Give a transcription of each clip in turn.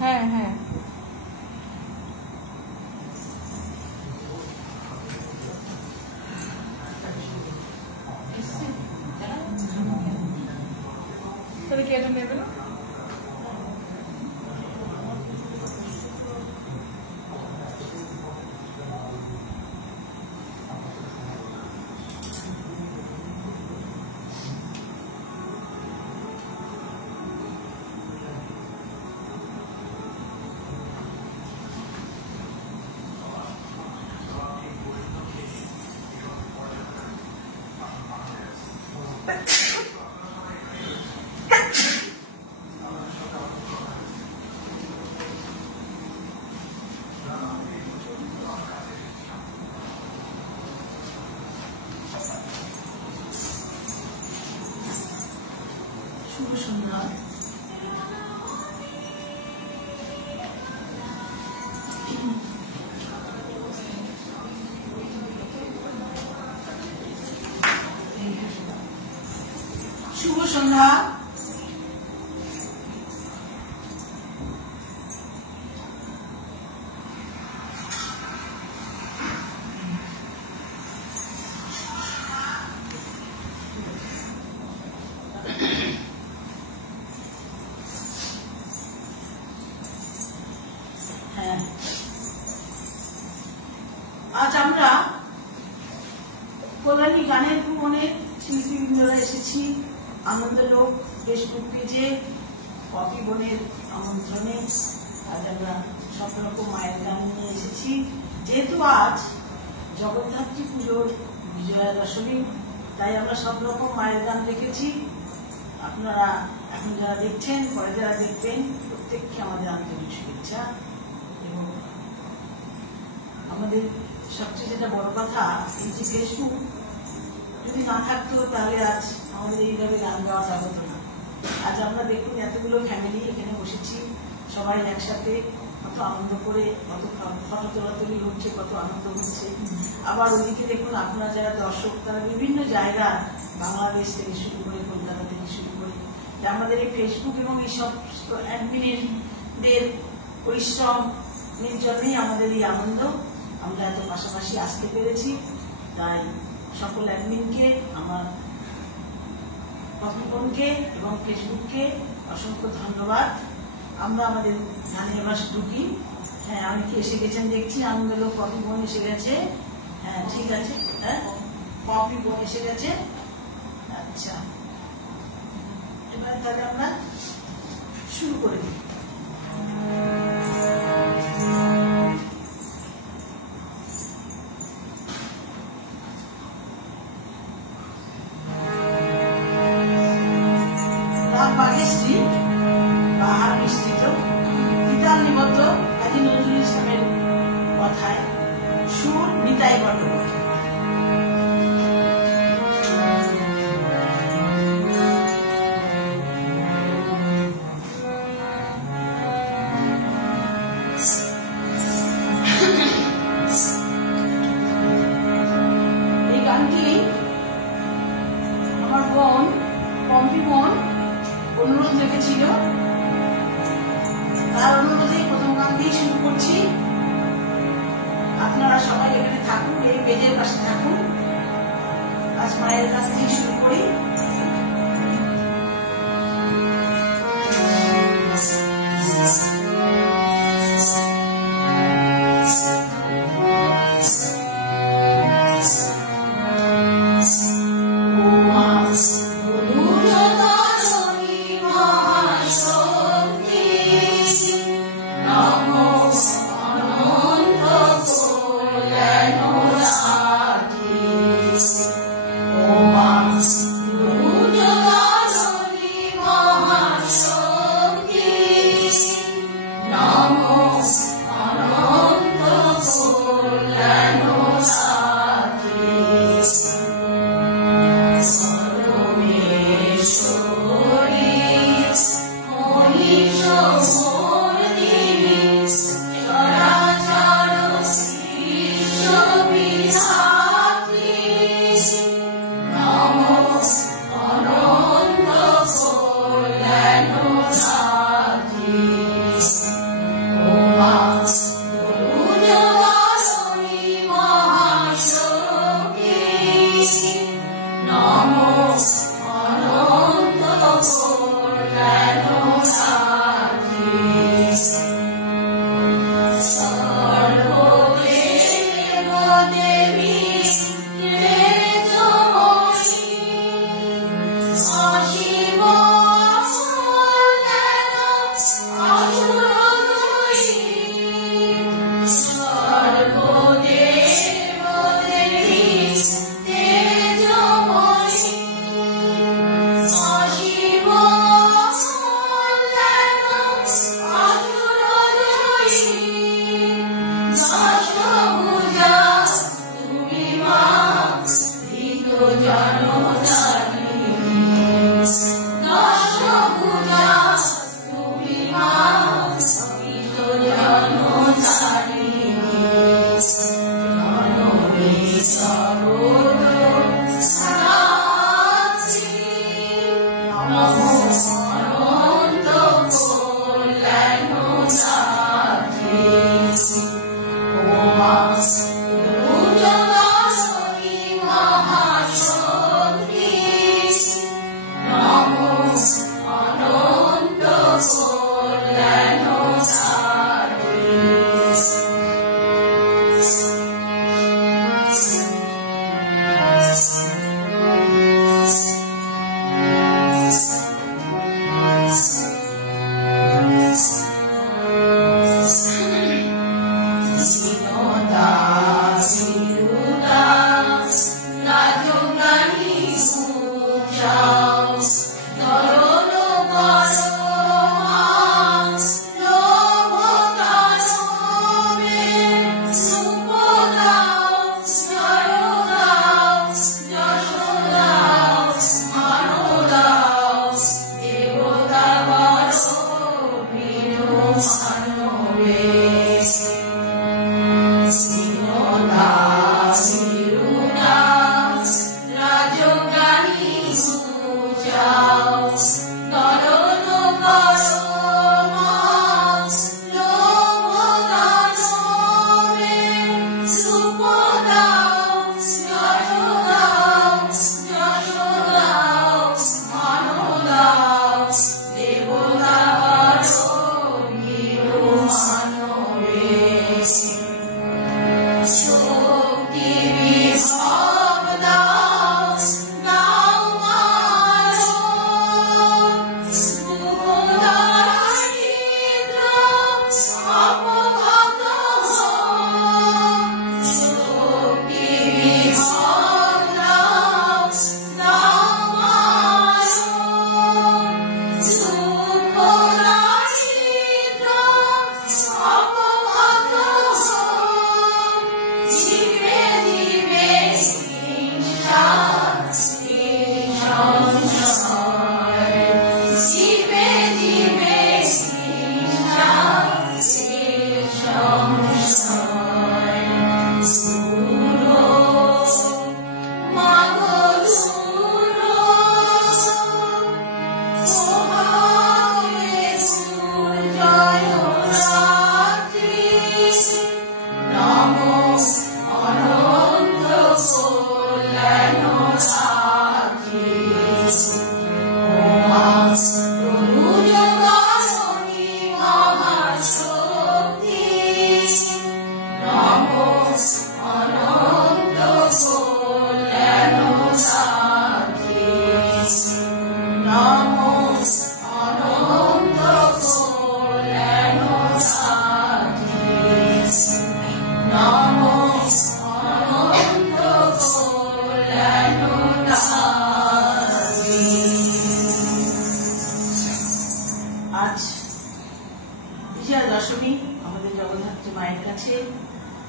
হ্যাঁ হ্যাঁ তবে কেটে নেবে না। শুভ সন্ধ্যা। শুভ সন্ধ্যা। আজ আমরা কল্যাণী গানের ভ্রমণে শিল্পীবৃন্দরা এসেছি আনন্দলোক ফেসবুক পেজে পপি বোনের আমন্ত্রণে। আজ আমরা সব রকম মায়ের গান নিয়ে এসেছি। যেহেতু আজ জগদ্ধাত্রী পুজোর বিজয়া দশমী, তাই আমরা সব রকম মায়ের গান রেখেছি। আপনারা এখন যারা দেখছেন, পরে যারা দেখবেন, প্রত্যেককে আমাদের আন্তরিক শুভেচ্ছা। এবং আমাদের সবচেয়ে যেটা বড় কথা, এই যে ফেসবুক যদি না থাকতো তাহলে আজ আমাদের এইভাবে গান গাওয়াটা হতো না। আজ আমরা দেখুন এতগুলো ফ্যামিলি এখানে বসেছি, সবাই একসাথে কত আনন্দ করে, কত ফটো তোলাতুলি হচ্ছে, কত আনন্দ হচ্ছে। আবার ওদিকে দেখুন আপনারা যারা দর্শক, তারা বিভিন্ন জায়গা, বাংলাদেশ থেকে শুরু করে, কলকাতা থেকে শুরু করে, আমাদের এই ফেসবুক এবং এই সব অ্যাডমিনদের পরিশ্রমের জন্যই আমাদের এই আনন্দ। আমরা এত পাশাপাশি আসতে পেরেছি, তাই সকল অ্যাডমিনকে, আমার পত্রকর্মীকে এবং ফেসবুককে অসংখ্য ধন্যবাদ। আমরা আমাদের গানে এবার ঢুকি। হ্যাঁ, অনেকে এসে গেছেন দেখছি। আনন্দলোক পপি বোন এসে গেছে। হ্যাঁ, ঠিক আছে। হ্যাঁ, পপি বোন এসে গেছে। আচ্ছা, এবার তাহলে আমরা শুরু করে দিই। বাগেশ্রী পাহাড় বিস্তৃত, তিতাল নিবদ্ধ কাজী নজরুল ইসলামের কথায়, সুর নিতাই বন্দ্যোপাধ্যায়। এই গানটি আমার বোন পম্পি বোন অনুরোধ রেখেছিল, তার অনুরোধেই প্রথম গান দিয়ে শুরু করছি। আপনারা সবাই এখানে থাকুন, এই পেজের পাশে থাকুন। আজ মায়ের গান দিয়ে শুরু করি। Oh,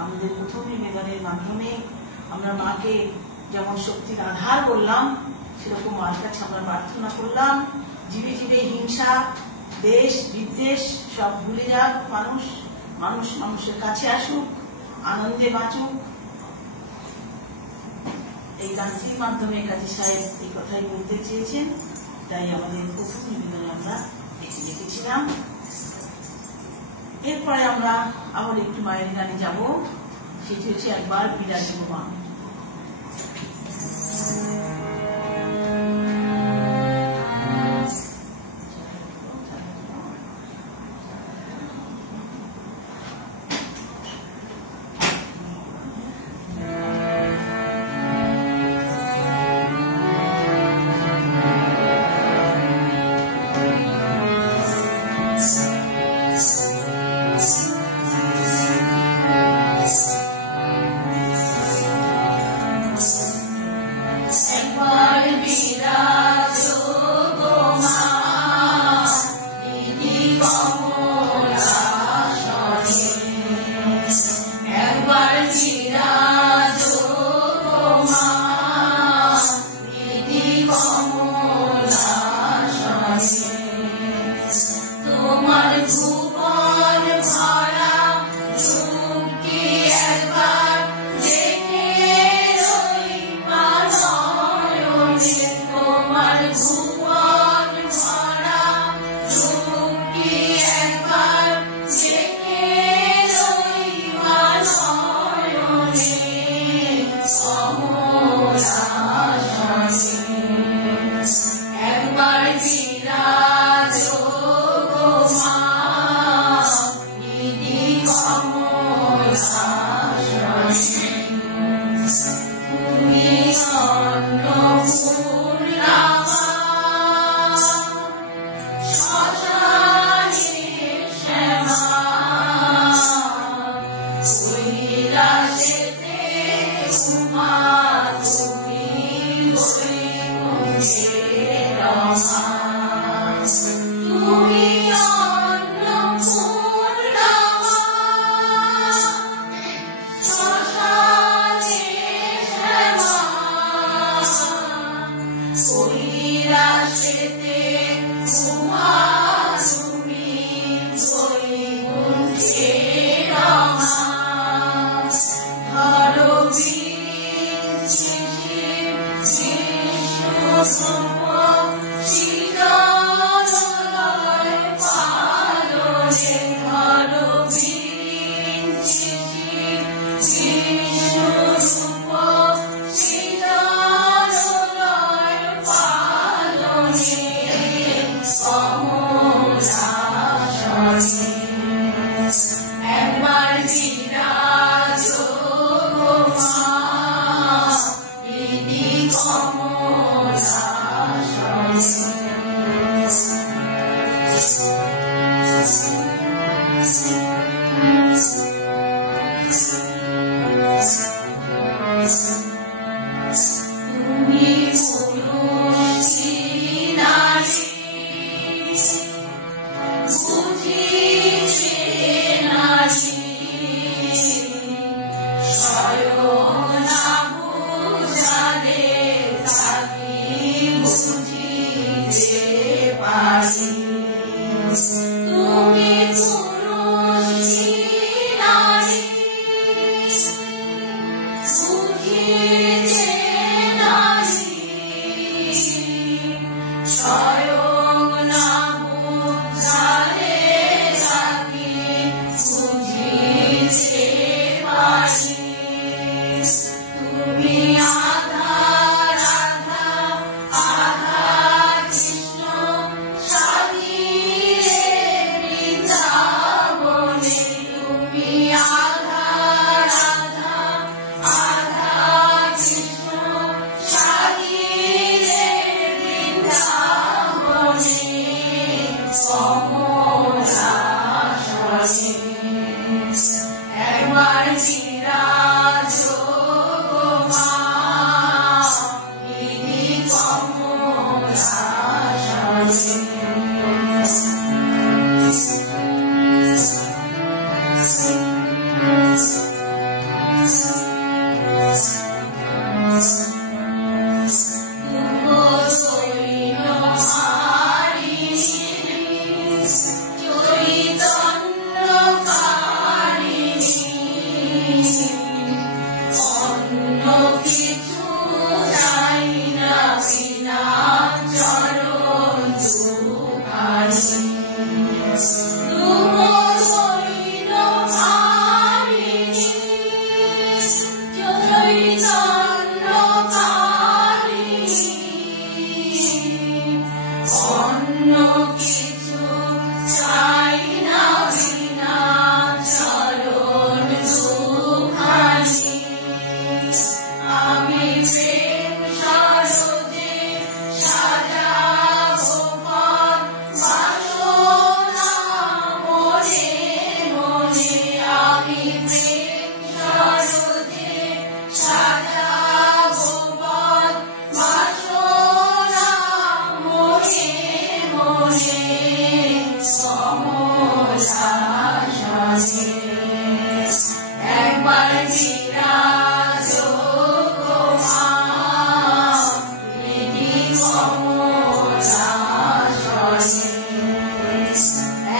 আমাদের প্রথম নিবেদনের মাধ্যমে আমরা মাকে যেমন শক্তির আধার বললাম, সেরকম মার কাছে আমরা প্রার্থনা করলাম জীবে জীবে হিংসা, দেশ বিদ্বেষ সব ভুলে যাক মানুষ, মানুষ মানুষের কাছে আসুক, আনন্দে বাঁচুক। এই গানটির মাধ্যমে কাজী সাহেব এই কথাই বলতে চেয়েছেন, তাই আমাদের প্রথম নিবেদনে আমরা এটি লিখেছিলাম। এরপরে আমরা আবার একটু মায়ের গানে যাব, সেটি হচ্ছে একবার বিরাজিব মা।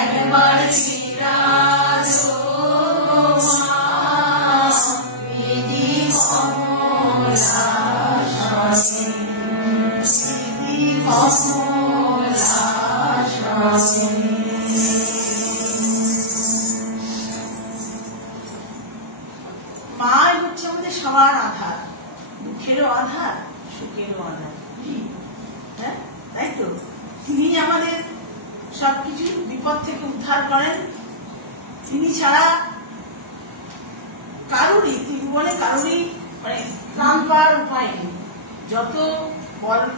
একবার বিরাজো বিধি কমলাসনে, বিধি কমলাসনে। মা হচ্ছে আমাদের সবার আধার, দুঃখেরও আধার, সুখেরও আধার, হ্যাঁ তাই তো। তিনি আমাদের সবকিছু বিপদ থেকে উদ্ধার করেন। তিনি ছাড়া কারোরই জীবনে কারোরই মানে প্রাণ পাওয়ার উপায় নেই। যত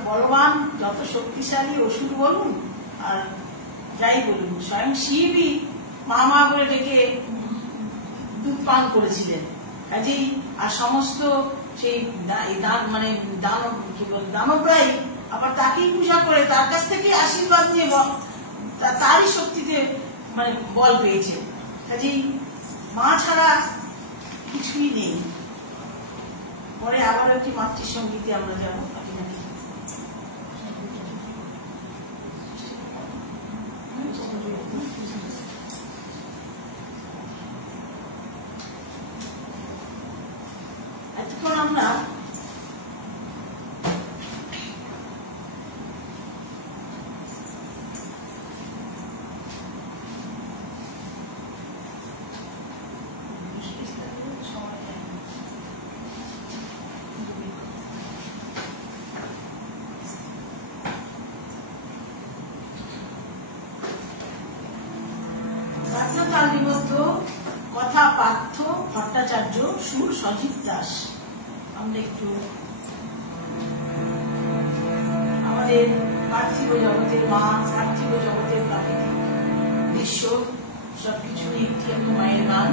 বলবান, যত শক্তিশালী অসুর বলুন আর যাই বলুন, স্বয়ং শিবই মা মা বলে ডেকে দুধ পান করেছিলেন। কাজেই আর সমস্ত সেই মানে দানবরাই আবার তাকেই পূজা করে, তার কাছ থেকে আশীর্বাদ নিয়ে তারই শক্তিতে মানে বল পেয়েছে। কাজেই মা ছাড়া কিছুই নেই। পরে আবার একটি মাতৃসঙ্গীতে আমরা যাবো। এতক্ষণ আমরা নিবদ্ধ কথা পার্থ ভট্টাচার্য, সুর সজিত দাস। আমরা একটু আমাদের পার্থিব জগতের মা, পার্থিব জগতের প্রাকৃতিক দৃশ্য সবকিছু নিয়ে একটি একটা মায়ের গান,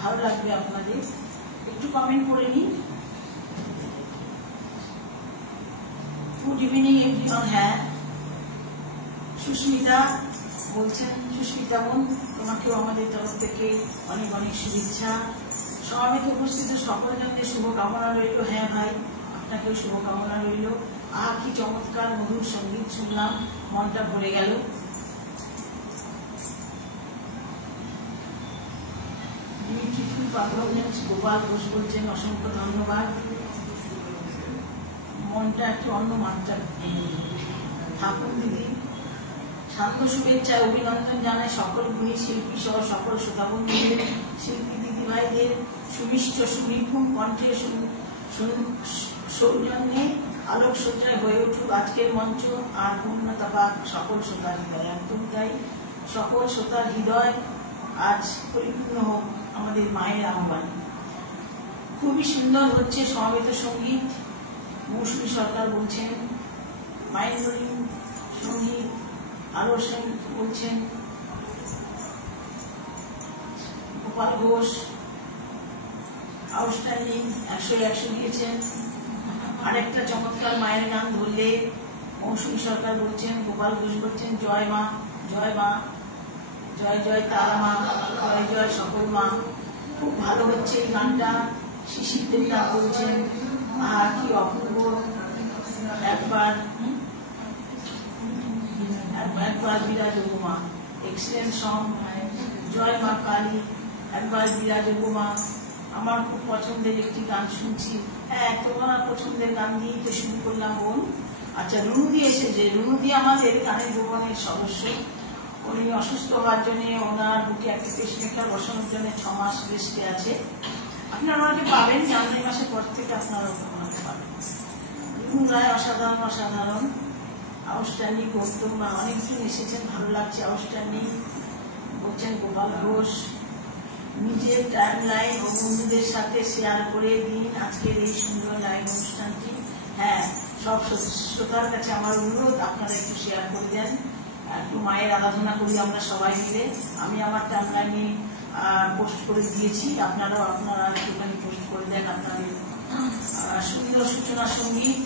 ভালো লাগবে আপনাদের। একটু কমেন্ট করে নিন। Good evening everyone. হ্যাঁ, সুস্মিতা বলছেন, সুস্মিতা বোন তোমাকেও আমাদের তরফ থেকে অনেক অনেক শুভেচ্ছা। সমাবেত উপস্থিত সকল জনদের শুভকামনা রইল। হ্যাঁ ভাই, আপনাকেও শুভকামনা রইল। আর কি চমৎকার মধুর সঙ্গীত শুনলাম, মনটা ভরে গেল। বিউটিফুল পারফরমেন্স গোপাল ঘোষ বলছেন, অসংখ্য ধন্যবাদ। মনটা একটু অন্য মাত্রা থাকুন দিদি। শান্ত শুভেচ্ছা অভিনন্দন জানায় সকল গুণী শিল্পী সহ সকল শ্রোতাবন্ধুদের, শিল্পী দিদি ভাইদের সুমিষ্ট সুনিপুণ কণ্ঠে সৌজন্যে আলোকসজ্জায় হয়ে উঠুক আজকের মঞ্চ, আর পূর্ণতা পাক সকল শ্রোতার হৃদয়। একদম তাই, সকল শ্রোতার হৃদয় আজ পরিপূর্ণ হোক আমাদের মায়ের আহ্বান। খুবই সুন্দর হচ্ছে সমবেত সঙ্গীত। মৌসুমী সরকার বলছেন মাইন্ড ব্লোয়িং সঙ্গীত। আরো বলছেন গোপাল ঘোষ আউটস্ট্যান্ডিং, 100 দিয়েছেন। আরেকটা চমৎকার মায়ের গান ধরলে মৌসুমী সরকার বলছেন, গোপাল ঘোষ বলছেন জয় মা, জয় মা, জয় জয় তারা মা, জয় জয় সকল মা। খুব ভালো হচ্ছে এই গানটা। শিশির দেবতা বলছেন আর কি অপূর্ব, একবার একবার বিরাজ মা, এক্সিলেন্ট সং। জয় মা কালী, একবার বিরাজ মা। আমার খুব পছন্দের একটি গান শুনছি। হ্যাঁ, তোমার পছন্দের গান দিয়েই তো শুরু করলাম বোন। আচ্ছা, রুনুদি এসেছে। রুনুদি আমাদের গানের ভুবনের সদস্য। উনি অসুস্থ হওয়ার জন্য ওনার বুকে একটা পেসমেকার বসানোর জন্য 6 মাস রেস্টে আছে। আপনারা ওনাকে পাবেন জানুয়ারি মাসের পর থেকে, আপনারা ওনাকে পাবেন। রুনু রায় অসাধারণ অসাধারণ, আউটস্ট্যান্ডিং। গৌতম অনেকজন এসেছেন, ভালো লাগছে। আউটস্ট্যান্ডিং বলছেন গোপাল ঘোষ। নিজের টাইম লাইন ও বন্ধুদের সাথে শেয়ার করে দিন আজকের এই সুন্দর লাইভ অনুষ্ঠানটি। হ্যাঁ, সব শ্রোতার কাছে আমার অনুরোধ, আপনারা একটু শেয়ার করে দেন। একটু মায়ের আরাধনা করি আমরা সবাই মিলে। আমি আমার টাইম লাইনে পোস্ট করে দিয়েছি, আপনারা একটুখানি পোস্ট করে দেন আপনাদের। সুন্দর সূচনা সঙ্গীত,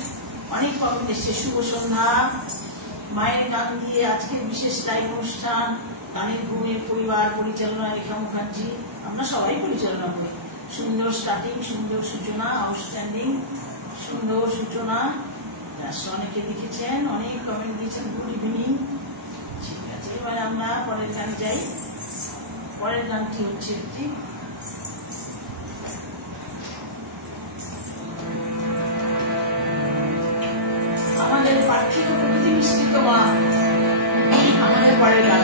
অনেক কমেন্ট এসছে। শুভ সন্ধ্যা, মায়ের গান দিয়ে আজকের বিশেষ লাইভ অনুষ্ঠান। গানের ভুবনের পরিবার পরিচালনা রেখা মুখার্জি, আমরা সবাই পরিচালনা করি। সুন্দর স্টার্টিং, সুন্দর সূচনা, আউটস্ট্যান্ডিং, সুন্দর সূচনা। অনেকে লিখেছেন, অনেক কমেন্ট দিয়েছেন, গুড ইভিনিং। ঠিক আছে, এবার আমরা পরের গান যাই। পরের গানটি হচ্ছে একটি আমাদের পার্থিব প্রকৃতি মিশ্রিত মা। আমাদের পরের গান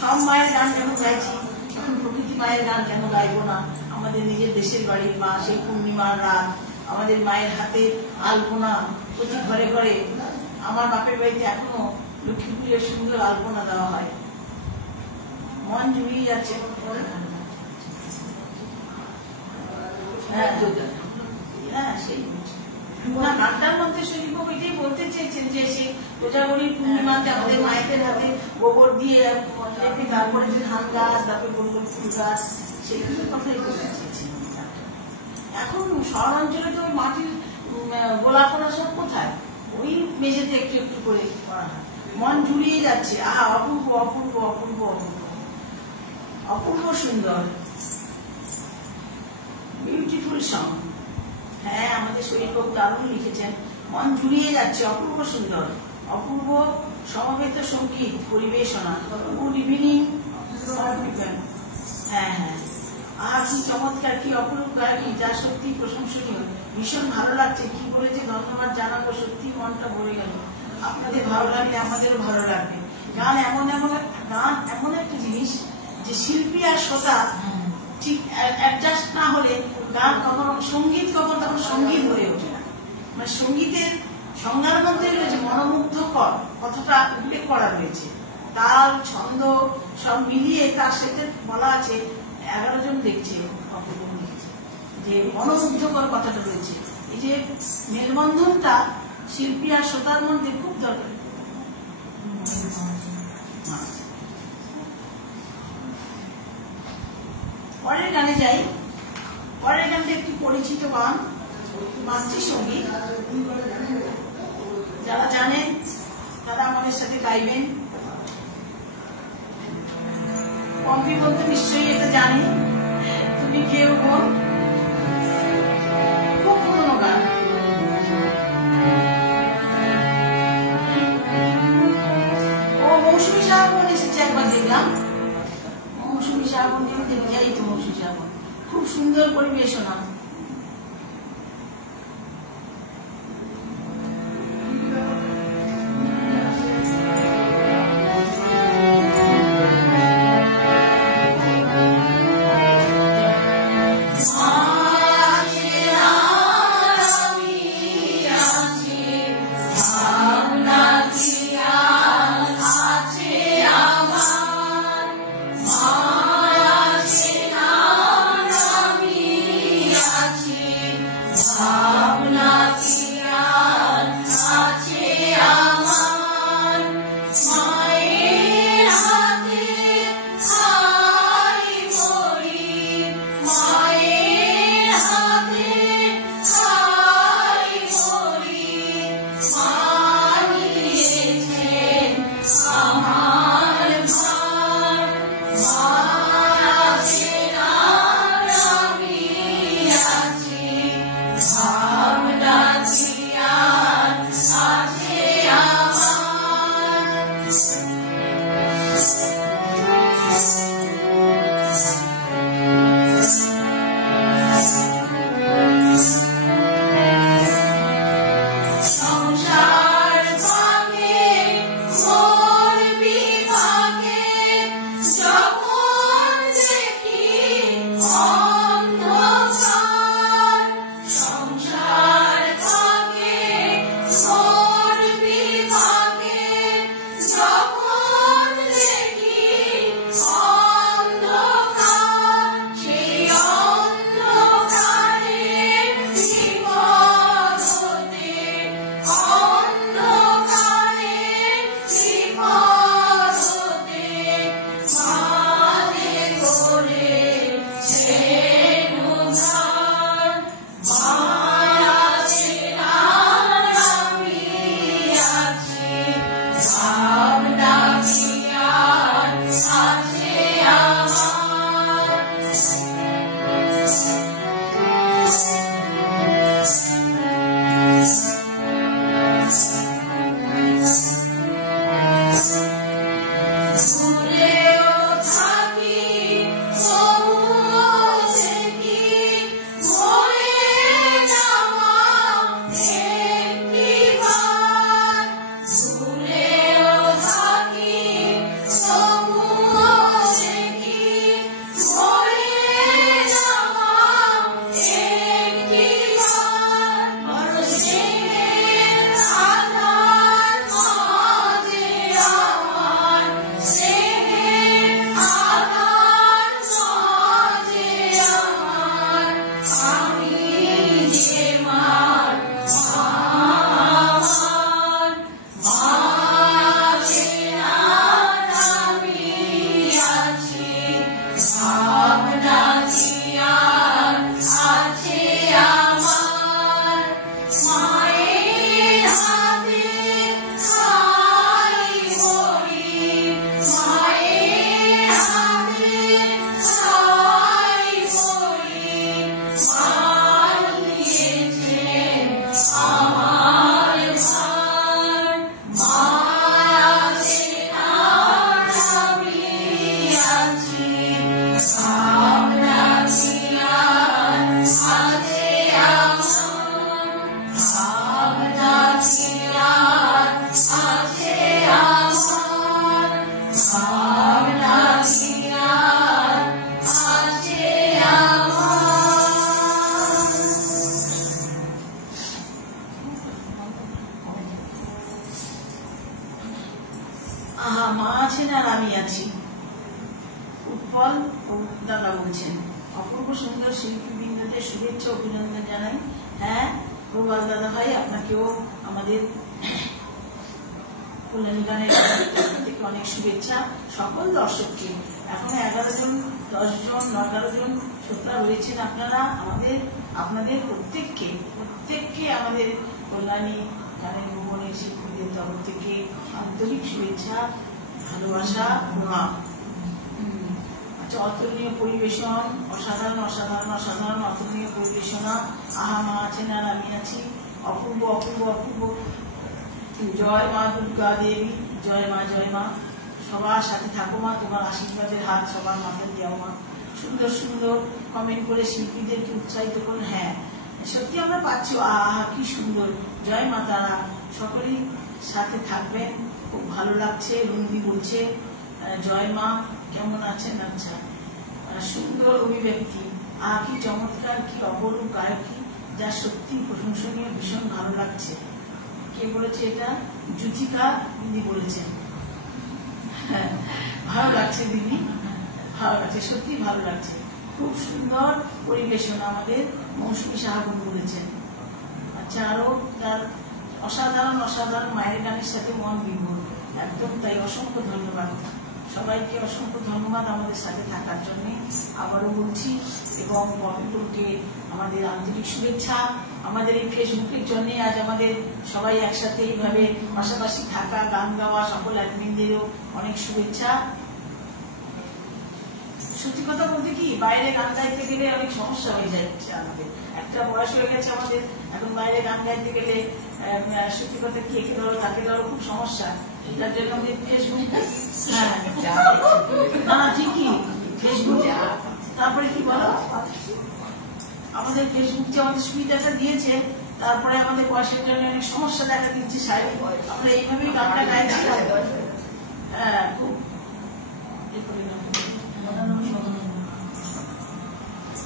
সব মায়ের গান কেন গাইছি, প্রকৃতি মায়ের গান কেন গাইবো না? আমাদের নিজের দেশের বাড়ির মা, সেই পূর্ণিমার রাত, আমাদের মায়ের হাতে আলপনা প্রতি ঘরে ঘরে। আমার বাপের বাড়িতে এখনো লক্ষ্মী পুজোর সুন্দর আলপনা দেওয়া হয়, মন জুড়িয়ে যাচ্ছে। হ্যাঁ হ্যাঁ সেই বলছি না, গানটার মধ্যে শরীরবাবু এটাই বলতে চেয়েছেন যে সে কোজাগরী পূর্ণিমাতে আমাদের মায়েদের হাতে গোবর দিয়ে লেপে তারপরে যে ধান গাছ, তারপরে গোবর ফুল গাছ, সেগুলোর কথাই বলতে চেয়েছেন। এখন শহরাঞ্চলে তো মাটির গোলাপ ফোলা সব কোথায়, ওই মেঝেতে একটু একটু করে করা হয়। মন জুড়িয়ে যাচ্ছে, আহা অপূর্ব অপূর্ব অপূর্ব অপূর্ব অপূর্ব সুন্দর, বিউটিফুল সং। হ্যাঁ আমাদের শরীরবাবু দারুণ লিখেছেন, মন জুড়িয়ে যাচ্ছে, অপূর্ব সুন্দর, অপূর্ব সমবেত সঙ্গীত পরিবেশনা। Good evening. হ্যাঁ হ্যাঁ, আর কি চমৎকার, কি অপূর্ব গায়কি, যা সত্যি প্রশংসনীয়, ভীষণ ভালো লাগছে। কি বলেছে ধন্যবাদ জানাবো, সত্যি মনটা ভরে গেল। আপনাদের ভালো লাগলে আমাদেরও ভালো লাগবে। গান এমন একটা জিনিস যে শিল্পী আর শ্রোতা ঠিক অ্যাডজাস্ট না হলে গান কখনো, সঙ্গীত কখন তখন সঙ্গীত হয়ে ওঠে না। মানে সঙ্গীতের সংজ্ঞার মধ্যে রয়েছে মনোমুগ্ধকর, কতটা উল্লেখ করা রয়েছে, তাল ছন্দ সব মিলিয়ে তার সাথে বলা আছে। 11 জন দেখছে, কতজন দেখছে, যে মনোমুগ্ধকর কথাটা রয়েছে। এই যে মেলবন্ধনটা শিল্পী আর শ্রোতার মধ্যে খুব দরকার। পরের গানে যাই। পরের গানটা একটি পরিচিত গান, মাতৃসঙ্গীত। যারা জানেন তারা আমাদের সাথে গাইবেন। পম্পি বলতে নিশ্চয়ই এটা জানে, তুমি কেউ বোন, খুব পুরোনো গান। ও মৌসুমী সাহাবন এসেছে একবার দেখলাম, মৌসুমী সাহাবনকেও দেখে যাই তো। মৌসুমী সাহাবন খুব সুন্দর পরিবেশনা। Yeah. আহা মা আছেন আর আমি আছি, উৎপল ও দাদা বলছেন। অপূর্ব সুন্দর শিল্পীবৃন্দদের শুভেচ্ছা অভিনন্দন জানাই। হ্যাঁ প্রবাল দাদা ভাই, আপনাকেও আমাদের কল্যাণী গানের থেকে অনেক শুভেচ্ছা। সকল দর্শককে, এখন 11 জন 10 জন 11 জন শ্রোতা রয়েছেন আপনারা, আপনাদের প্রত্যেককে আমাদের কল্যাণী গানের ভুবনের শিল্পীদের তরফ থেকে আন্তরিক শুভেচ্ছা, ভালোবাসা, প্রণাম। আচ্ছা, অতুলনীয় পরিবেশন, অসাধারণ অসাধারণ অসাধারণ অতুলনীয় পরিবেশনা। আহা মা আছেন আর আমি আছি, অপূর্ব অপূর্ব অপূর্ব। জয় মা দুর্গা দেবী, জয় মা জয় মা। সবার সাথে থাকো মা, তোমার আশীর্বাদের হাত সবার মাথায় দিও মা। সুন্দর সুন্দর কমেন্ট করে শিল্পীদেরকে উৎসাহিত করুন। হ্যাঁ সত্যি আমরা পাচ্ছি, আহা কি সুন্দর। জয় মা তারা, সকলেই সাথে থাকবেন, খুব ভালো লাগছে। রুন্দি বলছে জয় মা, কেমন আছেন? আচ্ছা, সুন্দর অভিব্যক্তি, আহা কি চমৎকার, কি অপরূপ গায়কী, যা সত্যি প্রশংসনীয়, ভীষণ ভালো লাগছে। কে বলেছে এটা? জুথিকা দিদি বলেছেন। ভালো লাগছে দিদি, ভালো লাগছে, সত্যি ভালো লাগছে, খুব সুন্দর পরিবেশন। আমাদের মৌসুমী সাহাগুন বলেছেন। আচ্ছা, আরো তার অসাধারণ অসাধারণ মায়ের গানের সাথে মন বিভোর, একদম তাই। অসংখ্য ধন্যবাদ সবাইকে, অসংখ্য ধন্যবাদ আমাদের সাথে থাকার জন্য, আবারও বলছি। এবং বন্ধুকে আমাদের আন্তরিক শুভেচ্ছা। আমাদের এই ফেসবুকের জন্য আজ আমাদের সবাই একসাথে এইভাবে পাশাপাশি থাকা, গান গাওয়া, সকল অ্যাডমিনদেরও অনেক শুভেচ্ছা। সত্যি কথা বলতে কি, বাইরে গান গাইতে গেলে অনেক সমস্যা হয়ে যাচ্ছে আমাদের, একটা বয়স হয়ে গেছে আমাদের, এখন বাইরে গান গাইতে গেলে সত্যি কথা কি, একে ধরো তাকে ধরো, খুব সমস্যা। যার জন্য আমাদের ফেসবুক, না ঠিকই ফেসবুক, তারপরে কি বলো, আমাদের ফেসবুক যে আমাদের সুবিধাটা দিয়েছে, তারপরে আমাদের বয়সের জন্য অনেক সমস্যা দেখা দিচ্ছে। সাহেব আমরা এইভাবেই গানটা গাইছিলাম, খুব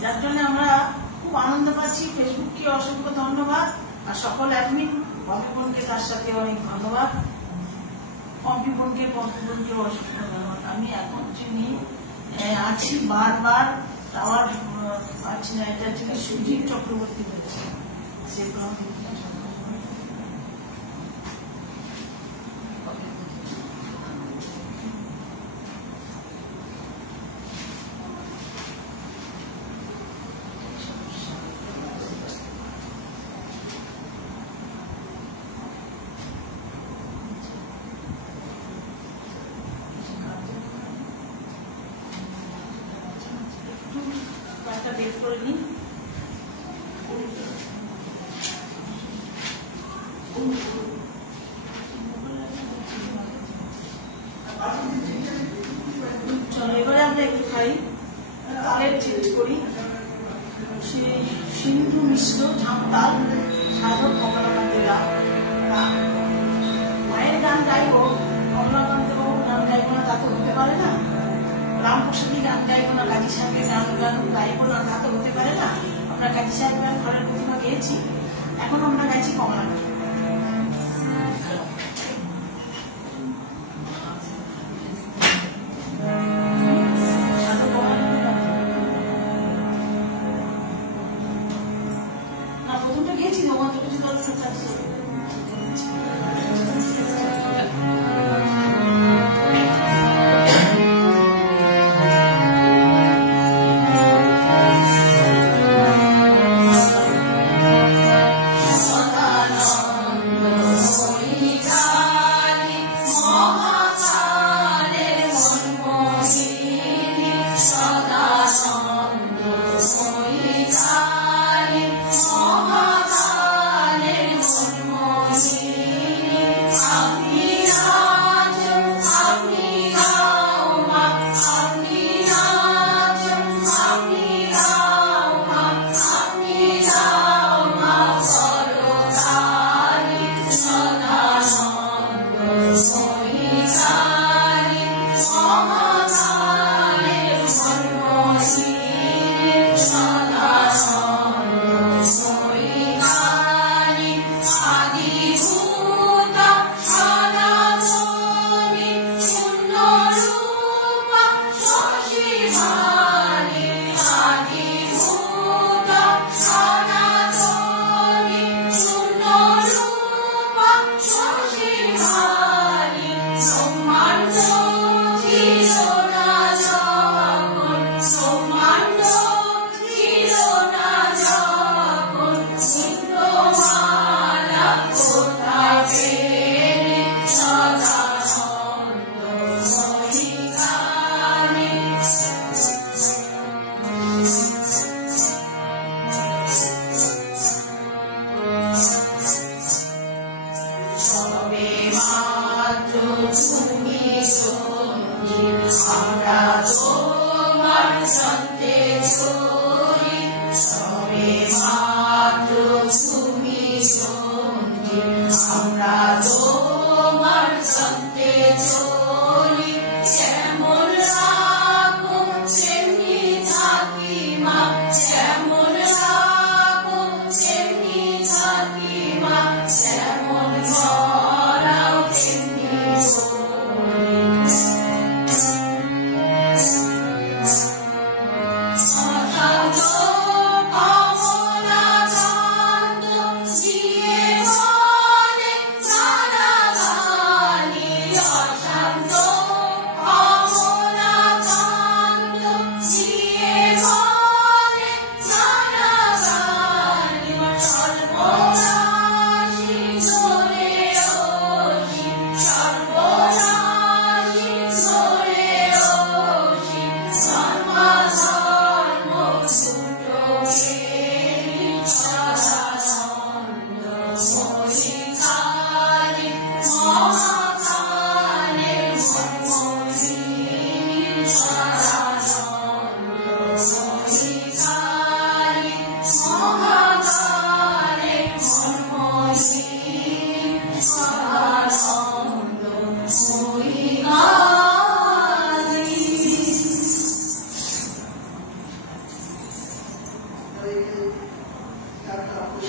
যার জন্য আমরা খুব আনন্দ পাচ্ছি। ফেসবুককে অসংখ্য ধন্যবাদ, আর সকল অ্যাডমিন, পম্পিবনকে তার সাথে অনেক ধন্যবাদ। পম্পিবনকে অসংখ্য ধন্যবাদ। আমি এখন চিনি আছি বারবার, টাওয়ার পাচ্ছি না, এটা হচ্ছে সুজিত চক্রবর্তী বলছে। বের করে নিই। চলো এবারে আমরা একটু খাই, তালের চেঞ্জ করি। সিন্ধু মিশ্র ঝামতাল, সাধক কমলাকান্তের গান। মায়ের গান গাইবো, কমলাকান্ত গান গাইবো না তা তো হতে পারে না। রামপ্রসাদী গান গাইবো না, কাজী সাহেবের গান গাইবো না তা তো হতে পারে না। আমরা কাজী সাহেবের ঘরের প্রতিমা গেয়েছি, এখন আমরা গাইছি কমলাকান্ত। প্রথমটা গিয়েছি,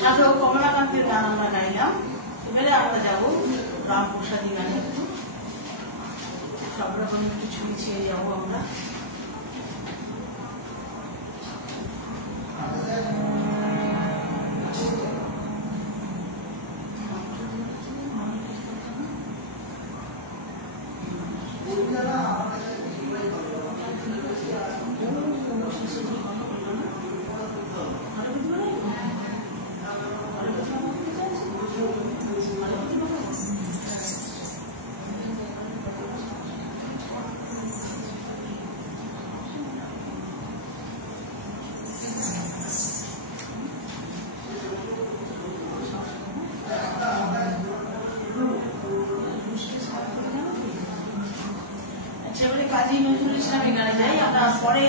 সাধক কমলাকান্তের গান আমরা গাইলাম। এবারে আমরা যাবো রামপ্রসাদী গানে, সব রকম একটু ছুঁয়ে ছেড়ে যাবো আমরা। সেবারে কাজী নজরুল ইসলামের গানে যাই আমরা, পরে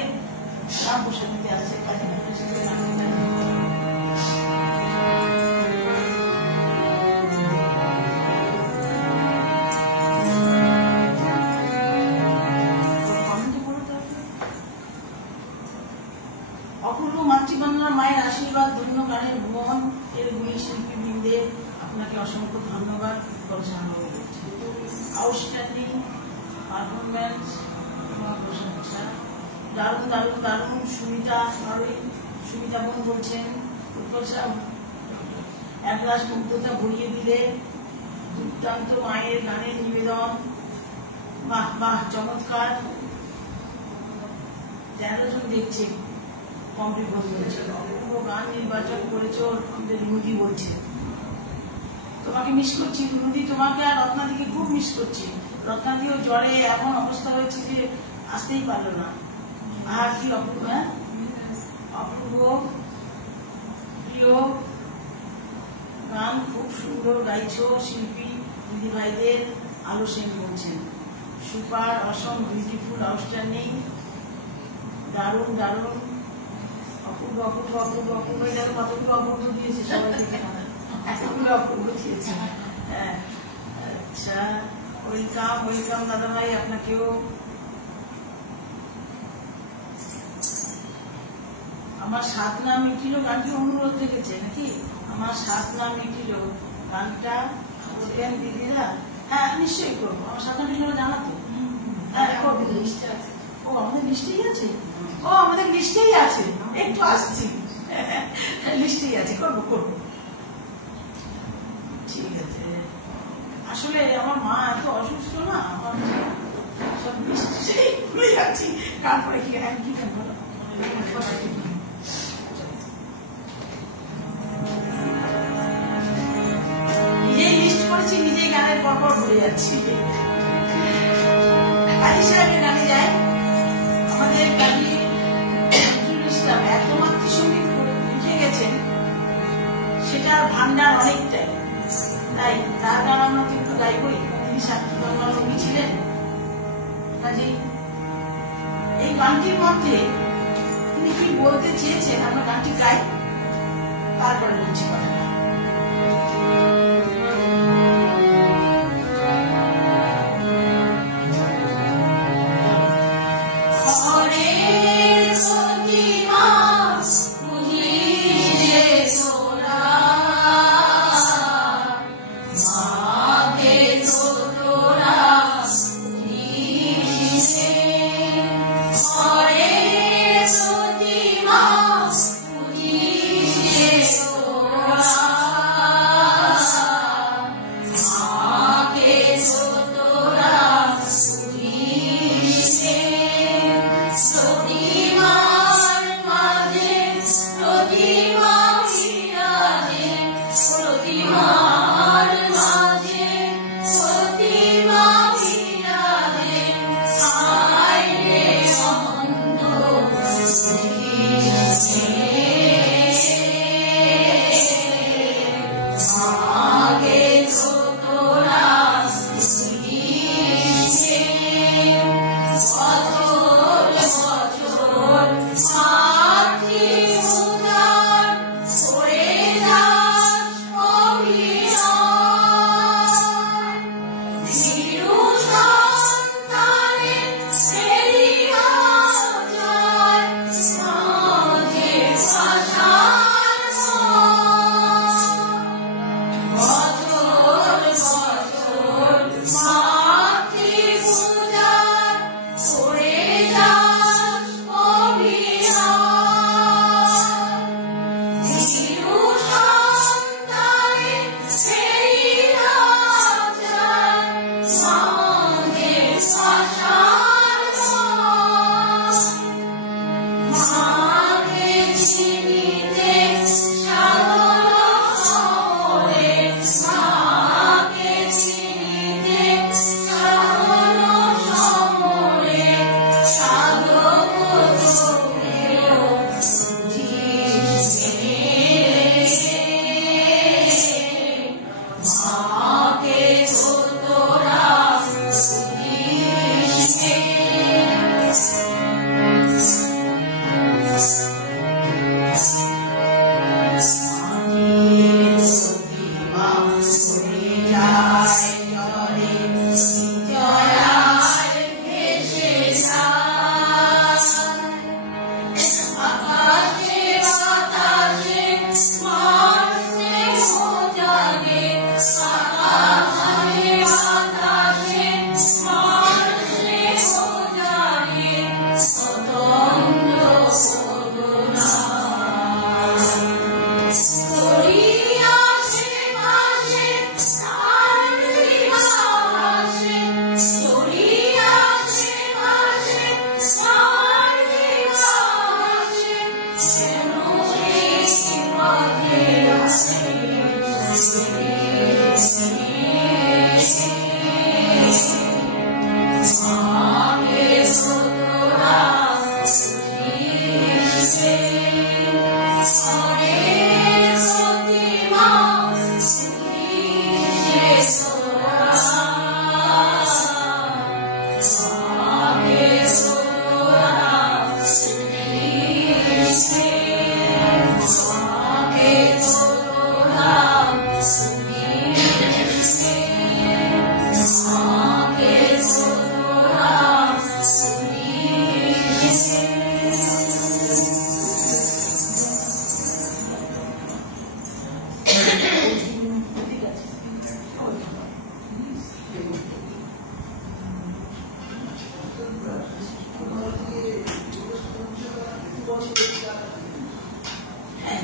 রামপ্রসাদীতে আসছে কাজী নজরুল ইসলামের গানে যাই। অপূর্ব মাতৃবন্দনা মায়ের আশীর্বাদ ধন্য গানের ভুবন এর গুণী শিল্পী বৃন্দে আপনাকে অসংখ্য ধন্যবাদ জানানো হয়েছে। আউটস্ট্যান্ডিং পারফরমেন্স, তোমার প্রশংসা, দারুণ দারুণ দারুণ। সুমিতা বোন বলছেন এক গ্লাস মুগ্ধতা ভরিয়ে দিলে, দুর্দান্ত মায়ের গানের নিবেদন, বাহ বাহ চমৎকার। 13 জন দেখছে কমপ্লিট বলছে, অপূর্ব গান নির্বাচন করেছ আমাদের রুনুদি বলছে। তোমাকে মিস করছি রুনুদি, তোমাকে আর রত্নাদিকে খুব মিস করছি। রত্নাদিও জ্বরে এমন অবস্থা হয়েছে যে আসতেই পারলো না। আর কি অপূর্ব, অপূর্ব প্রিয় গান, খুব সুন্দর গাইছো। শিল্পী দিদি ভাইদের আলো সেন বলছেন সুপার, অসম, বিউটিফুল, আউটস্ট্যান্ডিং, দারুণ দারুণ, অপূর্ব অপূর্ব অপূর্ব অপূর্ব। এটা কতগুলো অপূর্ব দিয়েছে সবাই দেখে, এতগুলো অপূর্ব দিয়েছে। হ্যাঁ আচ্ছা, ওয়েলকাম ওয়েলকাম দাদা ভাই আপনাকেও। আমার সাত নাম মিটিল গানটি অনুরোধ রেখেছে নাকি? আমার সাত নাম মিটিল গানটা করবেন দিদিরা? হ্যাঁ নিশ্চয়ই করবো। আমার সাত নাম মিটিল জানাতো। হ্যাঁ লিস্টে আছে। ও আমাদের লিস্টেই আছে, ও আমাদের লিস্টেই আছে, একটু আসছি, লিস্টেই আছে, করবো করবো, ঠিক আছে। আসলে আমার মা এত অসুস্থ না, আমার সব লিস্টেই ভুলে যাচ্ছি। তারপরে কি কি বলো, গানের পরপর ভুলে যাচ্ছি। কাজী সাহেবের গানে যাই। আমাদের কাজী নজরুল ইসলাম এত মাতৃসঙ্গীত লিখে গেছেন, সেটার ভান্ডার অনেকটাই। তাই তার গান আমরা কিন্তু গাইবই। তিনি সাক্ষী ধর্মাবলম্বী ছিলেন। কাজেই এই গানটির মধ্যে তিনি কি বলতে চেয়েছেন আমরা গানটি গাই, তারপরে বলছি কথাটা।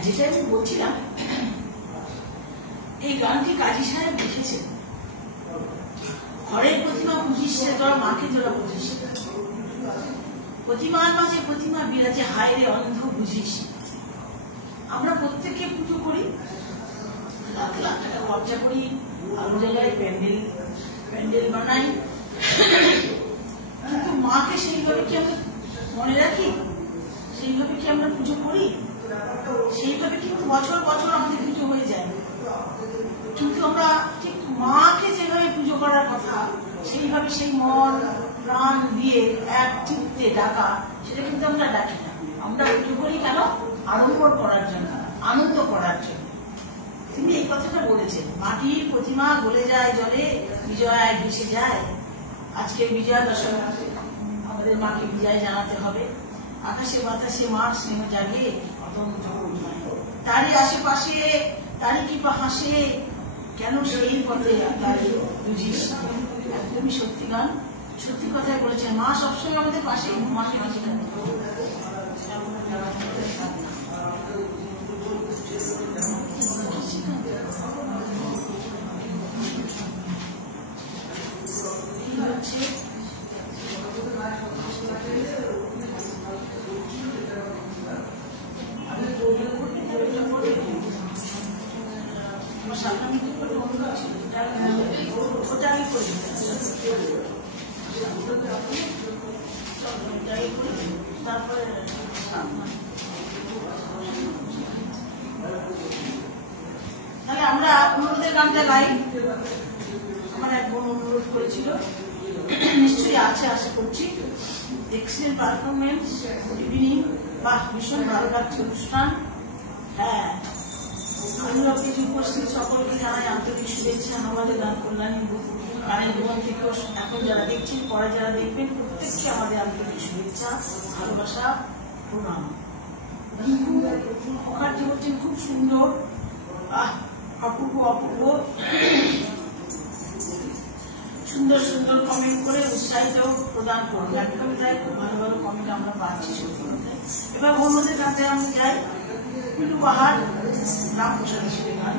যেটা আমি বলছিলাম, এই গানটি কাজী সাহেব লিখেছেন। ঘরের প্রতিমা বুঝিস তোরা, মাকে তোরা বুঝিস, প্রতিমার মাঝে প্রতিমা বিরাজে, হায় রে অন্ধ বুঝিস। আমরা প্রত্যেকে পুজো করি, লাখ লাখ টাকা খরচা করি, আলো জায়গায় প্যান্ডেল বানাই, কিন্তু মাকে সেইভাবে কি আমরা মনে রাখি? সেইভাবে কি আমরা পুজো করি? সেইভাবে কিন্তু বছর বছর আমাদের পুজো হয়ে যায়, কিন্তু আমরা ঠিক মাকে যেভাবে পুজো করার কথা সেইভাবে সেই মন প্রাণ দিয়ে এক চিত্তে ডাকা, সেটা কিন্তু আমরা ডাকি না। আমরা পুজো করি কেন? আড়ম্বর করার জন্য, আনন্দ করার জন্য। তিনি এই কথাটা বলেছেন, মাটির প্রতিমা গলে যায় জলে, বিজয় ভেসে যায়। আজকে বিজয়া দশমী, আমাদের মাকে বিজয় জানাতে হবে। আকাশে বাতাসে মার স্নেহ জাগে, অতন্ত্র করুণায়। তারই আশেপাশে তারই কৃপা হাসে, কেন সেই পথে বুঝিস। একদমই সত্যি গান, সত্যি কথাই বলেছেন। মা সবসময় আমাদের পাশে, মাকে বেশি কেন হচ্ছে তারপরে তাহলে আমরা অনুরোধের গানটা গাই। আমার এক বোন অনুরোধ করেছিল, নিশ্চয়ই আছে আশা করছি। Excellent performance, good evening. বাহ, ভীষণ ভালো লাগছে অনুষ্ঠান। হ্যাঁ, আমি কিছু উপস্থিত সকলকে জানাই আন্তরিক শুভেচ্ছা। আমাদের গান কল্যাণী গানের ভবন থেকে এখন যারা দেখছেন, পরে যারা দেখবেন, প্রত্যেককে আমাদের আন্তরিক শুভেচ্ছা, ভালোবাসা, প্রণাম। মুখার্জি হচ্ছেন খুব সুন্দর, অপূর্ব অপূর্ব সুন্দর সুন্দর কমেন্ট করে উৎসাহিত প্রদান করুন। একদম তাই, খুব ভালো ভালো কমেন্ট আমরা পাচ্ছি। এবার অন্যদের গানতে আমরা যাই। পিলু বাহার, রামপ্রসাদ হিসেবে গান।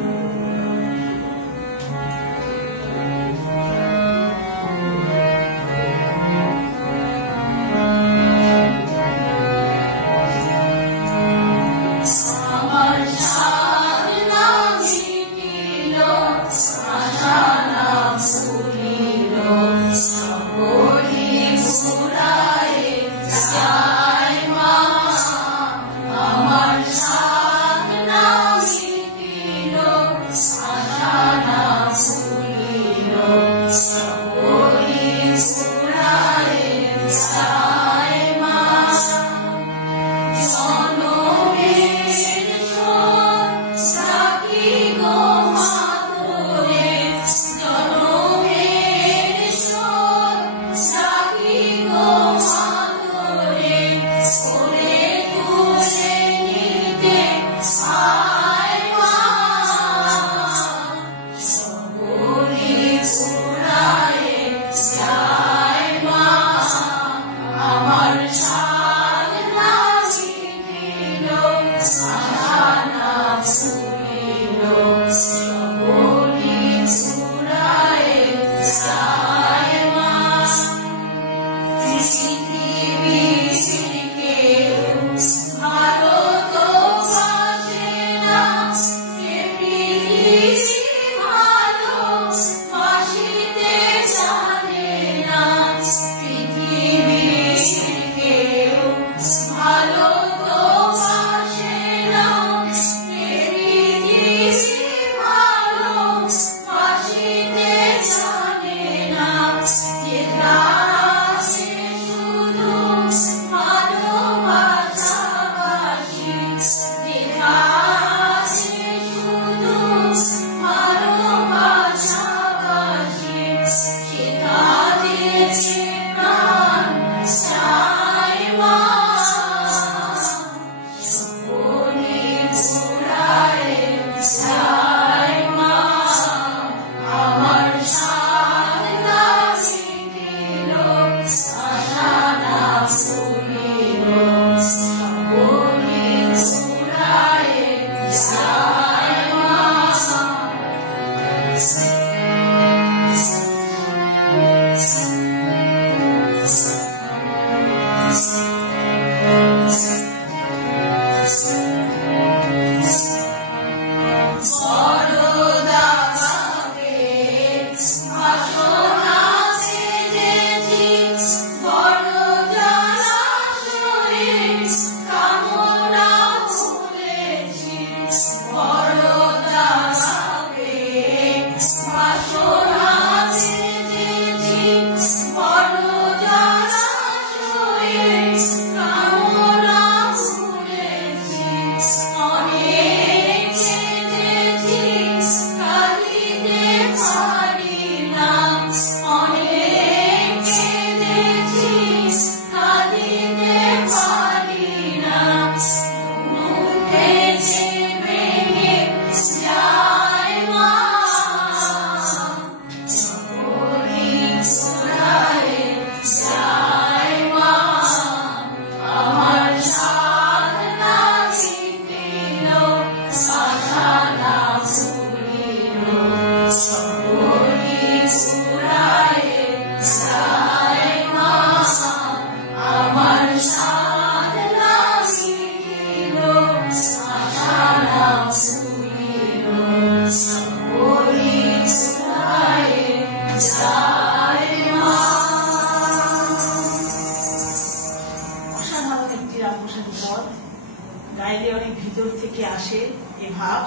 ভাব,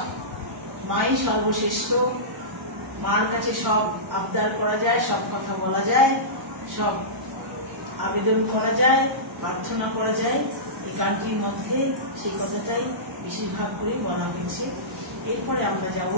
মাই সর্বশ্রেষ্ঠ। মার কাছে সব আবদার করা যায়, সব কথা বলা যায়, সব আবেদন করা যায়, প্রার্থনা করা যায়। এই গানটির মধ্যে সেই কথাটাই বেশিরভাগ করে বলা হয়েছে। এরপরে আমরা যাব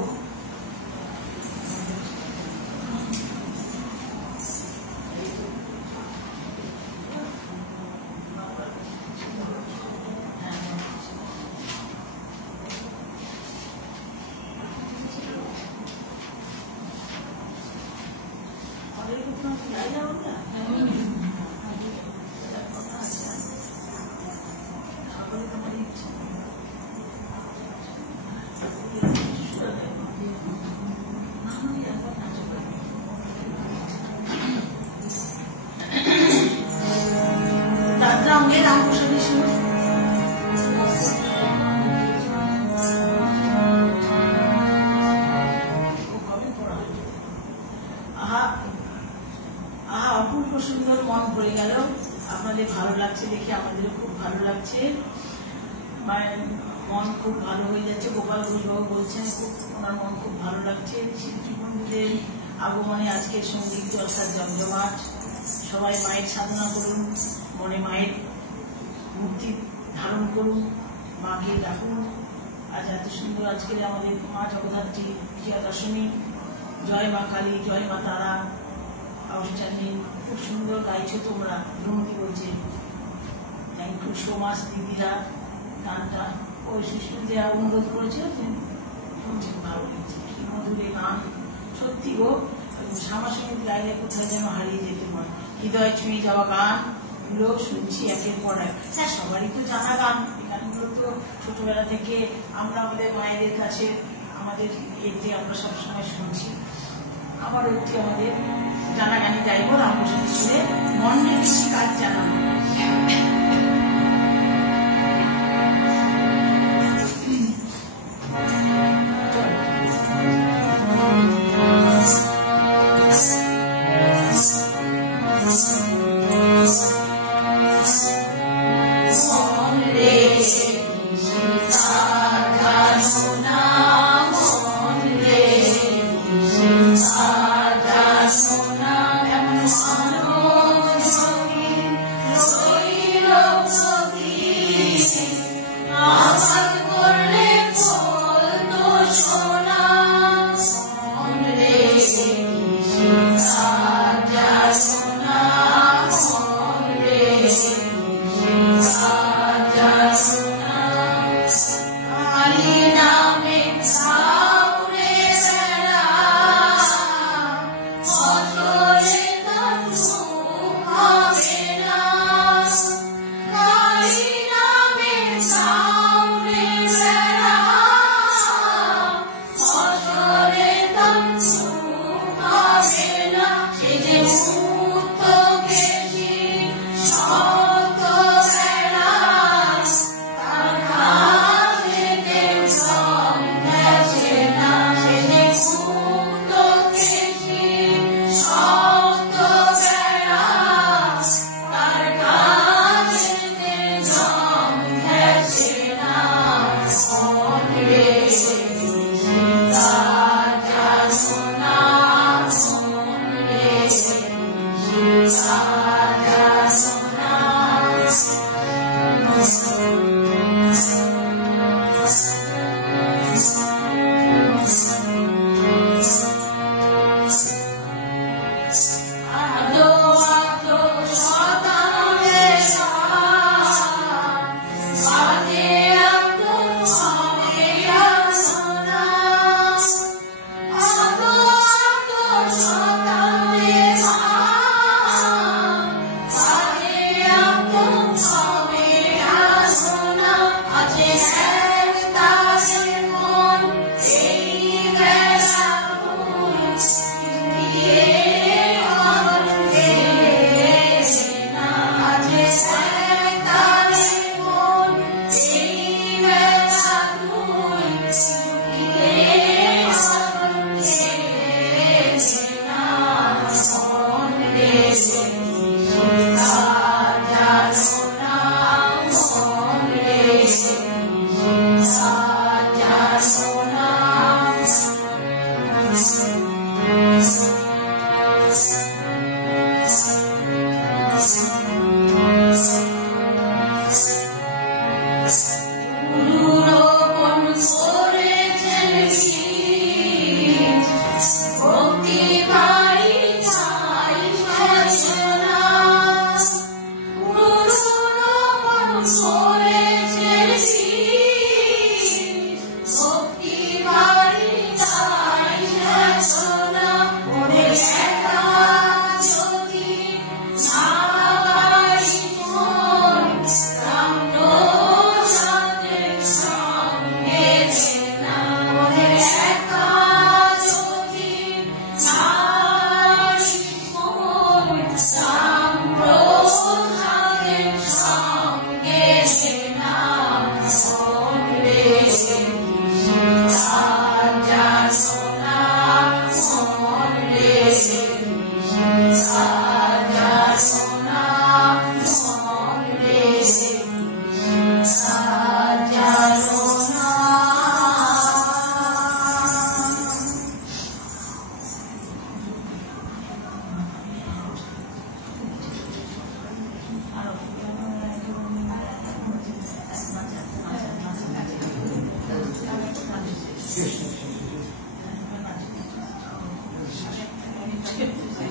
অপূর্ব সুন্দর, মন ভরে গেল। আপনাদের ভালো লাগছে দেখে আমাদেরও খুব ভালো লাগছে। মায়ের মন খুব ভালো হয়ে যাচ্ছে। গোপাল ঘোষবাবু বলছেন খুব ওনার মন খুব ভালো লাগছে। শিল্পী বন্ধুদের আগমনে আজকে সঙ্গীত জলসার জমজমাট। সবাই মায়ের সাধনা করুন, মনে মায়ের মূর্তি ধারণ করুন, মাকে ডাকুন। আজ এত সুন্দর আজকের আমাদের মা জগদ্ধাত্রী বিজয়া দশমী। জয় মা কালী, জয় মা তারা অনুষ্ঠানে খুব সুন্দর গাইছো তোমরা। ধ্রুমতি বলছে থ্যাংক ইউ সো মাচ দিদিরা। গানটা ওই সুস্মিতা অনুরোধ করেছে, ভালো লেগেছে। কি মধুরে গান, সত্যি গো। সামাসঙ্গীত গাইলে কোথায় যেন হারিয়ে যেতে পারে। হৃদয় ছুঁয়ে যাওয়া গান গুলো শুনছি একের পর এক। হ্যাঁ, সবারই তো জানা গান। এই গানগুলো তো ছোটবেলা থেকে আমরা আমাদের মায়েদের কাছে আমাদের এতে আমরা সবসময় শুনছি। আমার একটি আমাদের জানা গানি গাইব রামকৃষ্ণ সুরে, মনে বেশি কাজ জানাবো। Sono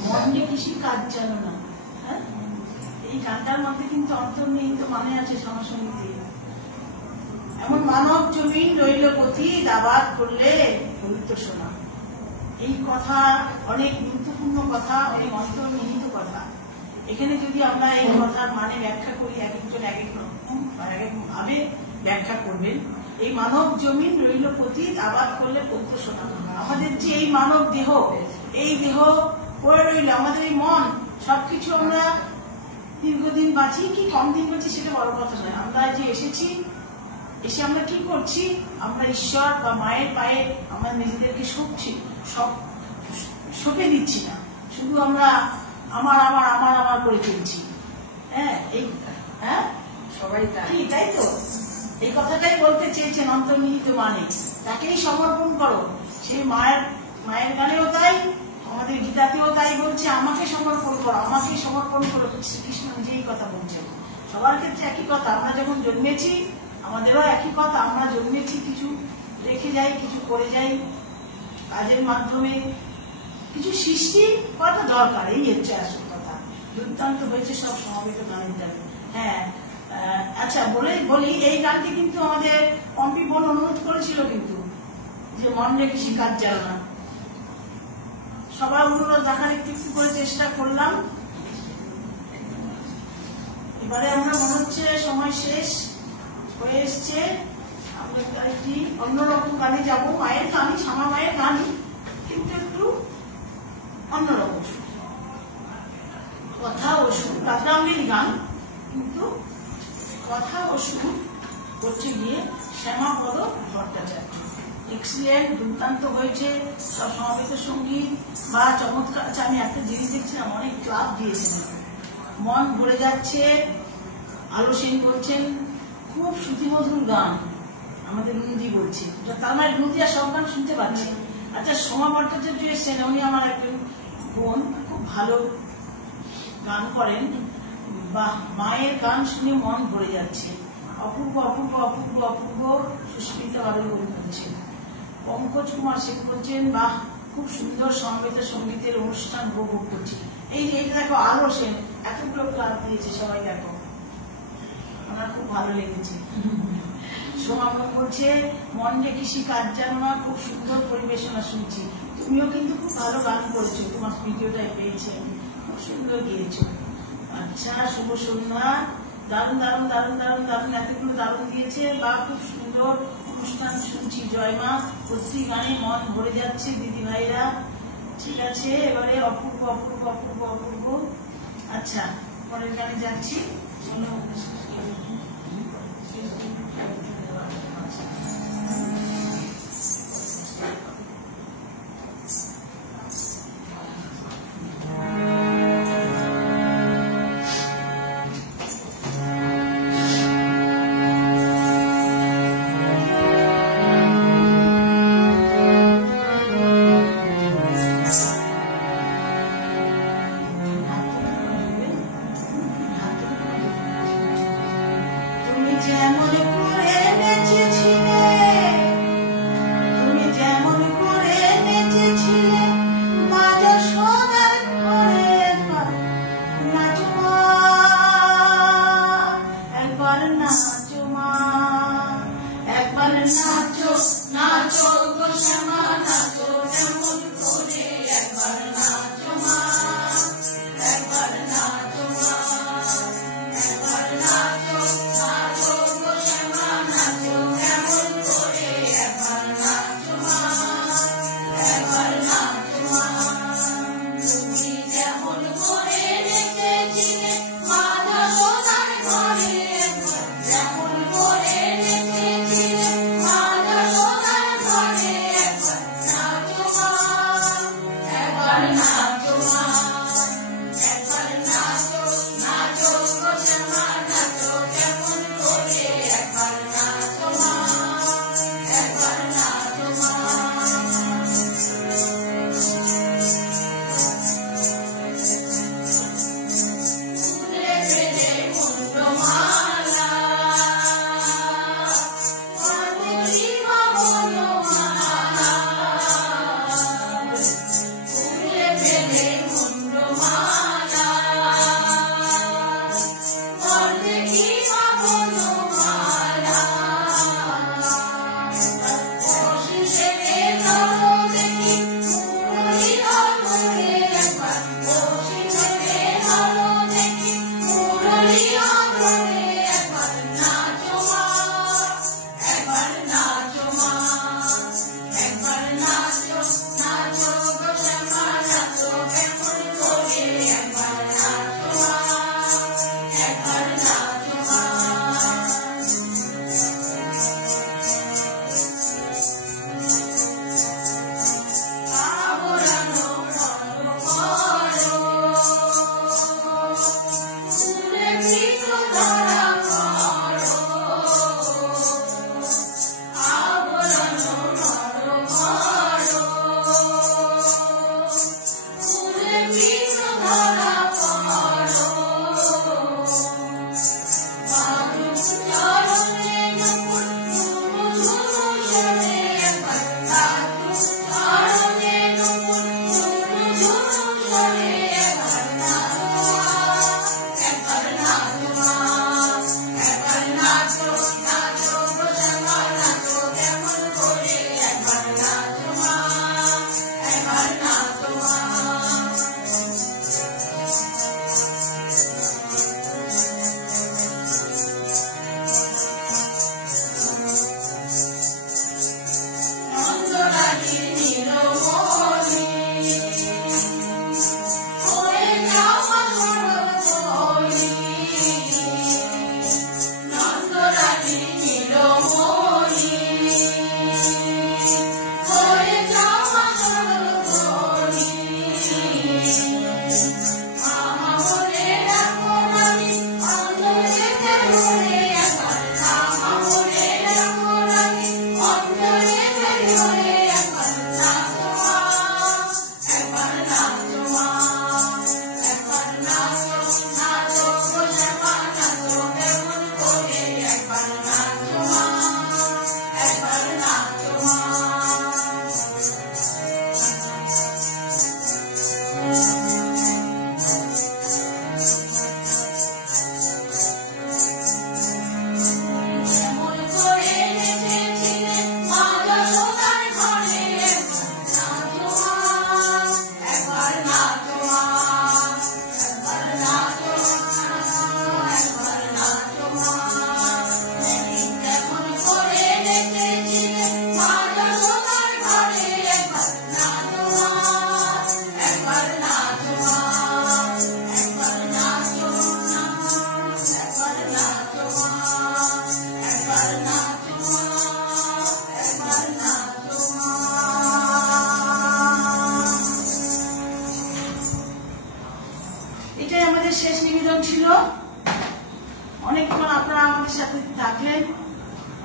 মন নিয়ে কিছু কাজ জানো না। হ্যাঁ, এই গানটার মধ্যে কিন্তু অন্তর্নিহিত মানে আছে সমসঙ্গীতে। এমন মানব জমিন রইল পথি দাবাত করলে পবিত্র সোনা। এই কথা অনেক গুরুত্বপূর্ণ কথা, অনেক অন্তর্নিহিত কথা। এখানে যদি আমরা এই কথার মানে ব্যাখ্যা করি, এক একজন এক এক রকম এক এক ভাবে ব্যাখ্যা করবেন। এই মানব জমিন রইল পথি আবাদ করলে পবিত্র সোনা। আমাদের যে এই মানব দেহ, এই দেহ পড়ে রইল, আমাদের এই মন, সবকিছু আমরা দীর্ঘদিন বাঁচি কি কম দিন বাঁচি সেটা বড় কথা নয়। আমরা যে এসেছি, এসে আমরা কি করছি? আমরা ঈশ্বর বা মায়ের পায়ে আমরা নিজেদেরকে সঁপে দিচ্ছি না, শুধু আমরা আমার আমার আমার আমার করে চলছি। হ্যাঁ, এই হ্যাঁ সবাই তাই তো। এই কথাটাই বলতে চেয়েছেন অন্তর্নিহিত মানে, তাকেই সমর্পণ করো। সেই মায়ের গানেও তাই, আমাদের গীতাতেও তাই বলছে, আমাকে সমর্পণ করো, আমাকে সমর্পণ করো। শ্রীকৃষ্ণ নিজেই কথা বলছেন। সবার ক্ষেত্রে একই কথা। আমরা যখন জন্মেছি আমাদেরও একই কথা। আমরা জন্মেছি, কিছু রেখে যাই, কিছু করে যাই, কাজের মাধ্যমে কিছু সৃষ্টি করাটা দরকার। এই হচ্ছে আসল কথা। দুর্দান্ত হয়েছে সব সমবেত গানের দ্বারা। হ্যাঁ, আচ্ছা বলি, এই গানটি কিন্তু আমাদের পম্পি বোন অনুরোধ করেছিল কিন্তু, যে মন রেখে কাজ জানো না। সবার অনুরোধ দেখার একটু একটু করে চেষ্টা করলাম। এবারে আমরা মনে হচ্ছে সময় শেষ হয়ে এসছে। আমরা একটি অন্যরকম গানে যাবো। মায়ের গানই, শ্যামা মায়ের গানই, কিন্তু একটু অন্যরকম কথা ও সুর। রাধারামীর গান, কিন্তু কথা ও সুর করছে গিয়ে শ্যামাপদ ভট্টাচার্য। এক্সিলেন্ট, দুর্দান্ত হয়েছে। সব সমবেত সঙ্গীত বা চমৎকার। আচ্ছা, আমি একটা জিনিস দেখছিলাম, অনেক ক্লাব দিয়েছেন, মন ভরে যাচ্ছে। আলো সেন বলছেন খুব শ্রুতিমধুর গান, আমাদের রুনুদি বলছে। তার মানে রুনুদি আর সব গান শুনতে পাচ্ছি। আচ্ছা, সোমা ভট্টাচার্য এসছেন, উনি আমার একজন বোন, খুব ভালো গান করেন। বা মায়ের গান শুনে মন ভরে যাচ্ছে। অপূর্ব অপূর্ব অপূর্ব অপূর্ব সুস্মিতা ভাবে বলছেন। পঙ্কজ কুমার শেখ বলছেন, বাহ, খুব সুন্দর সমবেত সঙ্গীতের অনুষ্ঠান উপভোগ করছি। এই যে এটা দেখো, আলো সেন এতগুলো ক্লাব দিয়েছে, সবাই দেখো, আমার খুব ভালো লেগেছে। সোমা বলছে, মন রেখে কাজ জানো না, খুব সুন্দর পরিবেশনা শুনছি। তুমিও কিন্তু খুব ভালো গান করেছো, তোমার ভিডিওটাই পেয়েছে, খুব সুন্দর গিয়েছো। আচ্ছা, শুভ সন্ধ্যা। দারুণ দারুণ দারুণ দারুণ দারুণ, এতগুলো দারুণ দিয়েছে। বা খুব সুন্দর অনুষ্ঠান শুনছি, জয় মা। প্রতি গানে মন ভরে যাচ্ছে দিদি ভাইরা। ঠিক আছে, এবারে অপূর্ব অপূর্ব অপূর্ব অপূর্ব। আচ্ছা, পরের গানে যাচ্ছি। যেমন করে বেঁচেছিলে এটাই আমাদের শেষ নিবেদন ছিল। অনেকক্ষণ আপনারা আমাদের সাথে থাকলেন,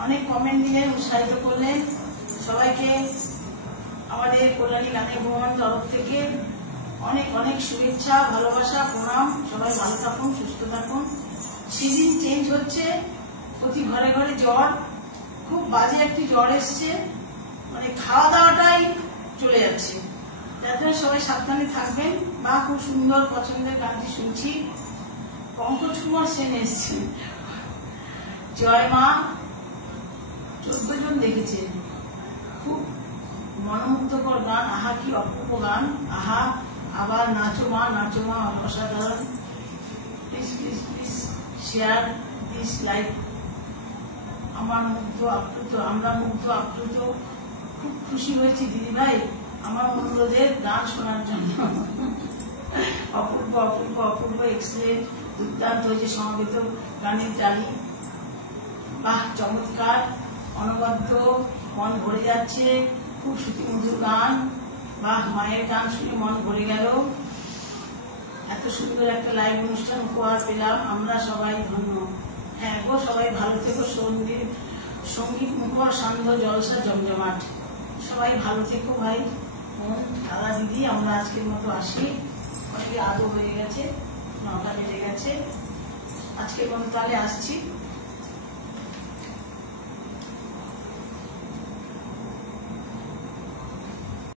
অনেক কমেন্ট দিলেন, উৎসাহিত করলেন। সবাইকে আমাদের কল্যাণী গানের ভ্রমণ তরফ থেকে অনেক অনেক শুভেচ্ছা, ভালোবাসা, প্রণাম। সবাই ভালো থাকুন, সুস্থ থাকুন। সিজন চেঞ্জ হচ্ছে, প্রতি ঘরে ঘরে জ্বর, খুব বাজে একটি জ্বর এসছে, মানে খাওয়া দাওয়াটাই চলে যাচ্ছে। যাতে সবাই সাবধানে থাকবেন। বা খুব সুন্দর পছন্দের গানটি শুনছি, পঙ্কজ কুমার সেন এসছে, জয় মা। 14 জন দেখেছে, খুব মনোমুগ্ধকর গান। আহা কি অপূর্ব গান, আহা। আবার নাচো মা, নাচো মা, অসাধারণ। Please please please share this live. আমার মুগ্ধ আপ্লুত, আমরা মুগ্ধ আপ্লুত, খুব খুশি হয়েছি দিদি ভাই আমার অনুরোধের গান শোনার জন্য। অপূর্ব অপূর্ব অপূর্ব, এক্সেলেন্ট, দুর্দান্ত হয়েছে সমবেত গানের ডালি। বাহ, চমৎকার, অনবদ্য, মন ভরে যাচ্ছে। খুব শ্রুতিমধুর গান। বাহ, মায়ের গান শুনে মন ভরে গেল। এত সুন্দর একটা লাইভ অনুষ্ঠান উপহার পেলাম, আমরা সবাই ধন্য। হ্যাঁ গো, সবাই ভালো থেকো। সঙ্গীত মুখর, সান্ধ্য, জলসা, জমজমাট। সবাই ভালো থেকো ভাই, দাদা, দিদি। আমরা আজকের মতো আসি, অনেকে আদৌ হয়ে গেছে, 9টা বেজে গেছে। আজকের মতো তাহলে আসছি।